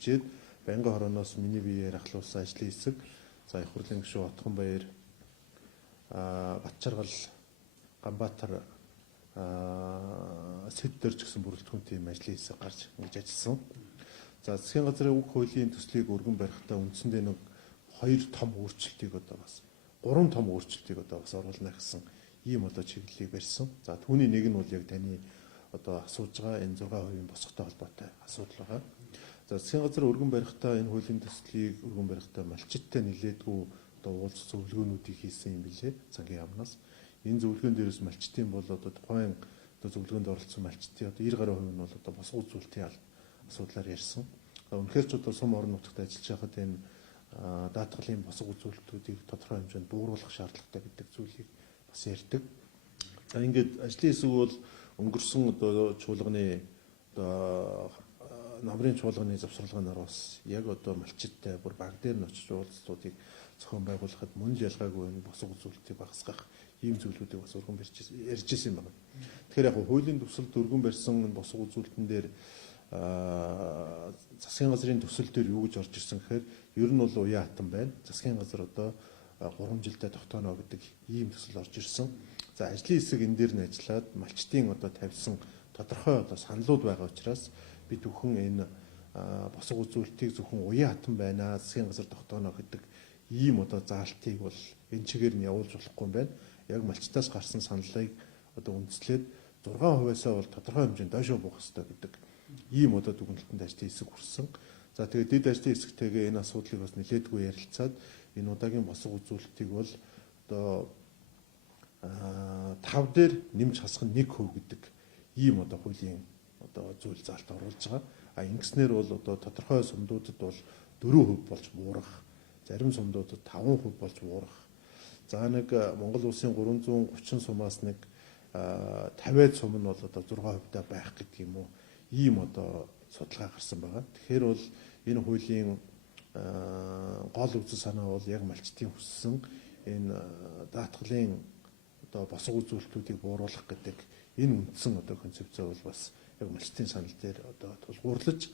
Жид Байнгын хорооноос миний биеэр ахлуулсан ажлын хэсэг. За их хурлын гишүүн Отгонбаяр, Батчаргал, Ганбаатар, Сэддэр ч гэсэн бүрэлдэхүүн тийм ажлын хэсэг гарч ингэж ажилласан. За засгийн газрын үг хуулийн төслийг өргөн барихтаа үндсэндээ нэг 2 том өөрчлөлтийг одоо бас 3 том өөрчлөлтийг одоо бас оруулна гэсэн ийм одоо чиглэлийг барьсан. За түүний нэг нь бол яг таны одоо асууж байгаа энэ 6% босготой холбоотой асуудал байгаа. За засгийн газар өргөн барихтаа энэ хуулийн төслийг өргөн барихтаа малчиттай нэлээдгүй одоо уулзах зөвлөгөөнүүдийг хийсэн юм билээ цагийн яамнаас. Энэ зөвлөгөөн дээрээс малчтын бол одоо тухайн одоо зөвлөгөөнд оролцсон малчтын одоо 90 гаруй хувь нь бол одоо босго үзүүлэлтийн асуудлаар ярьсан. Үнэхээр ч одоо сум орон нутагт ажиллаж байхад энэ даатгалын босго үзүүлэлтүүдийг тодорхой хэмжээнд бууруулах шаардлагатай гэдэг зүйлийг бас ярьдаг. За ингээд ажлын хэсэг бол өнгөрсөн одоо чуулганы одоо намрын чуулганы завсарлагаар бас яг одоо малчиттай бүр баг дээр нь очиж уулзалтуудыг зохион байгуулахад мөн л ялгаагүй энэ босго үзүүлэлтийг багасгах ийм зүйлүүдийг бас өргөн барьж ярьж ирсэн байна. Тэгэхээр яг хуулийн төсөлд өргөн барьсан босго үзүүлэлтэн дээр засгийн газрын төсөл дээр юу гэж орж ирсэн гэхээр ер нь бол уян хатан байна. Засгийн газар одоо 3 жилдээ тогтооно гэдэг ийм төсөл орж ирсэн. За ажлын хэсэг энэ дээр нь ажиллаад малчтын одоо тавьсан тодорхой одоо саналуд байгаа учраас бид бүхэн энэ босго үзүүлэлтийг зөвхөн уян хатан байна. Засгийн газар тогтооно гэдэг ийм одоо заалтыг бол энэ чигээр нь явуулж болохгүй юм байна. Яг малчтаас гарсан саналыг одоо үндэслээд 6%-аас бол тодорхой хэмжээнд доошоо буух хэрэгтэй гэдэг ийм одоо дүгнэлтэнд ажлын хэсэг хүрсэн. За тэгээд дэд ажлын хэсэгтэйгээ энэ асуудлыг бас нэлээдгүй ярилцаад энэ удаагийн босго үзүүлэлтийг бол одоо 5 дээр нэмж хасах нь 1% гэдэг ийм одоо хуулийн одоо зүйл заалт оруулж байгаа. Ингэснээр бол одоо тодорхой сумдуудад бол 4% болж буурах, зарим сумдуудад 5% болж буурах. За нэг Монгол улсын 330 сумаас нэг 50 сум нь бол одоо 6% та байх гэдэг юм уу? Ийм одоо судалгаа гарсан байгаа. Тэгэхээр бол энэ хуулийн гол үзэл санаа бол яг малчтын хүссэн энэ даатгалын одоо босго үзүүлэлтүүдийг бууруулах гэдэг энэ үндсэн одоо концепцээ бол бас яг малчтын санал дээр одоо тулгуурлаж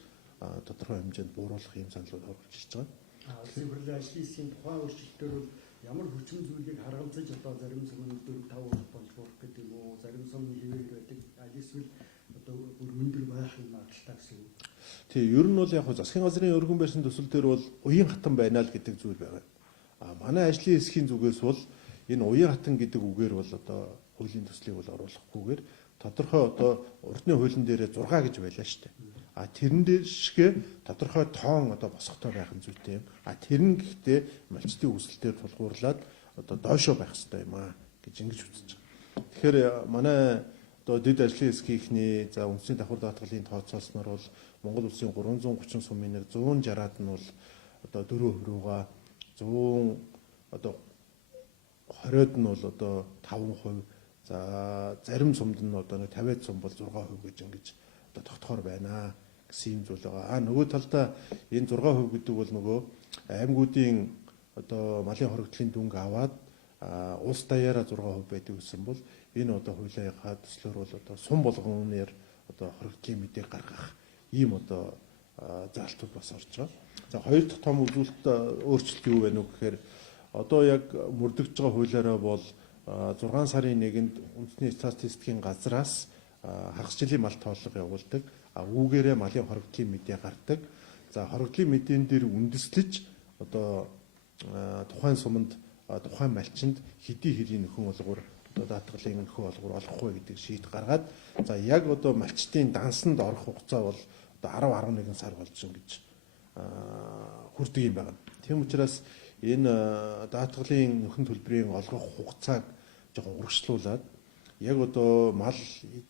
тодорхой хэмжээнд бууруулах ийм саналууд оруулж ирж байгаа. Улсын хурлын ажлын хэсгийн тухайн өөрчлөлтөөр бол ямар хүчин зүйлийг харгалзаж одоо зарим сумын 4-5% болж буурах гэдэг юм уу? Зарим сумын хэвээр байдаг. Эсвэл одоо бүр өндөр байх юм агталтаа гэсэн үг. Тий, ер нь бол яг засгийн газрын өргөн барьсан төсөл дээр бол уян хатан байна л гэдэг зүйл байгаа. Манай ажлын хэсгийн зүгээс бол энэ уян хатан гэдэг үгээр бол одоо хуулийн төслийг бол оруулахгүйгээр тодорхой одоо урдны хуулийн дээр 6 гэж байлаа шүү дээ. Тэрэн дээр шигэ тодорхой тоон одоо босготой байх нь зүйтэй юм. Тэр нь гэхдээ малчтын хүсэлтээр тулгуурлаад одоо доошоо байх хэрэгтэй юм гэж ингэж үзэж байгаа. Тэгэхээр манай одоо дэд ажлын хэсгийнхний за үндсийн давхар даатгалын тооцоолсноор бол Монгол улсын 330 сумын нэг 160-аад нь бол одоо 4% руугаа 100 одоо 20-од нь бол одоо 5%, за зарим сумд нь одоо нэг 50-аад сум бол 6% гэж ингэж одоо тогтохоор байна гэсэн юм зүйл байгаа. Нөгөө талдаа энэ 6% гэдэг бол нөгөө аймагуудын одоо малын хоригдлын дүнг аваад улс даяараа 6% байдаг гэсэн бол энэ одоо хуулийнхаа төслөөр бол одоо сум болгоноор одоо хоригдлын мэдээг гаргах ийм одоо заалтууд бас орж байгаа. За хоёр дахь том өөрчлөлт юу вэ нөх гэхээр одоо яг мөрдөгж байгаа хуулиараа бол 6 сарын 1-нд үндэсний статистикийн газраас хагас жилийн мал тооллого явуулдаг. Үүгээрээ малын хоригдлын мэдээ гардаг. За хоригдлын мэдэн дээр үндэслэж одоо тухайн суманд тухайн малчинд хэдий хэрийн нөхөн олгоор одоо даатгалын нөхөн олгоор олох вэ гэдэг шийд гаргаад за яг одоо малчтын дансанд орох хугацаа бол одоо 10-11 сар болж гин гэж хүрдэг юм байна. Тийм учраас энэ даатгалын нөхөн төлбөрийн олгох хугацааг жоохон урагшлуулад яг одоо мал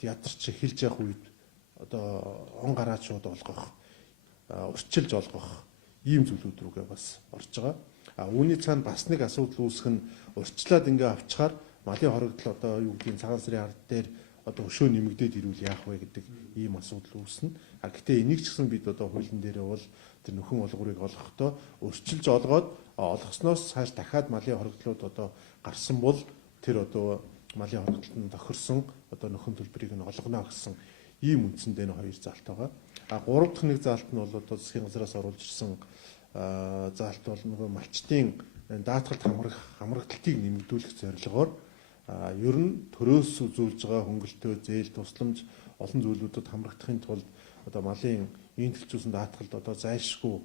ядарч эхэлж явах үед одоо он гараад шууд олгох, урчилж олгох ийм зүйлүүд рүүгээ бас орж байгаа. Үүний цаана бас нэг асуудал үүсэх нь урьдчилаад ингээ авчгаар малын хоригдол одоо юу гэдгийг цагаан сарын ард дээр одоо өшөө нэмэгдээд ирүүл яах вэ гэдэг ийм асуудал үүснэ. Гэхдээ энийг ч гэсэн бид одоо хуулийн дээрээ бол тэр нөхөн олгорыг олгохдоо урьдчилж олгоод олгосноос цааш дахиад малын хоригдлууд одоо гарсан бол тэр одоо малын хоригдлолд тохирсон одоо нөхөн төлбөрийг нь олгоно гэсэн ийм үндсэндээ нэг хоёр заалт байгаа. Гурав дахь нэг заалт нь бол одоо засгийн газраас оруулж ирсэн заалт бол нөгөө малчтын даатгалд хамрагдалтыг нэмэгдүүлэх зорилгоор ер нь төрөөс үзүүлж байгаа хөнгөлтөө зээл тусламж олон зүйлүүдэд хамрагдахын тулд одоо малын индэлцүүлсэн даатгалд одоо зайлшгүй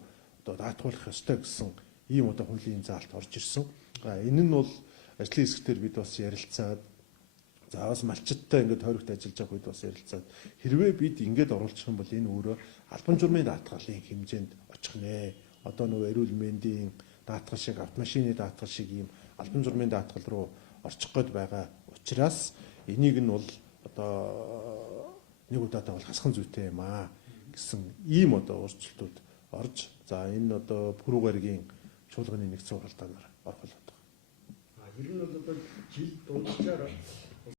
одоо даатгуулах ёстой гэсэн ийм одоо хуулийн заалт орж ирсэн. Энэ нь бол ажлын хэсгээр бид бас ярилцаад за бас малчидтай ингээд тойрогт ажиллаж байгаа үед бас ярилцаад хэрвээ бид ингээд оруулах юм бол энэ өөрөө албан журмын даатгалын хэмжээнд очих нэ. Одоо нөгөө эрүүл мэндийн даатгал шиг автомашины даатгал шиг ийм албан журмын даатгал руу орчих гээд байгаа учраас энийг нь бол одоо нэг удаадаа бол хасхан зүйтэй юм аа гэсэн ийм одоо өөрчлөлтүүд орж за энэ одоо пүрэв гаригийн чуулганы нэгдсэн хуралдаанаар орох болоод байгаа. Ер нь бол одоо жил дунджаар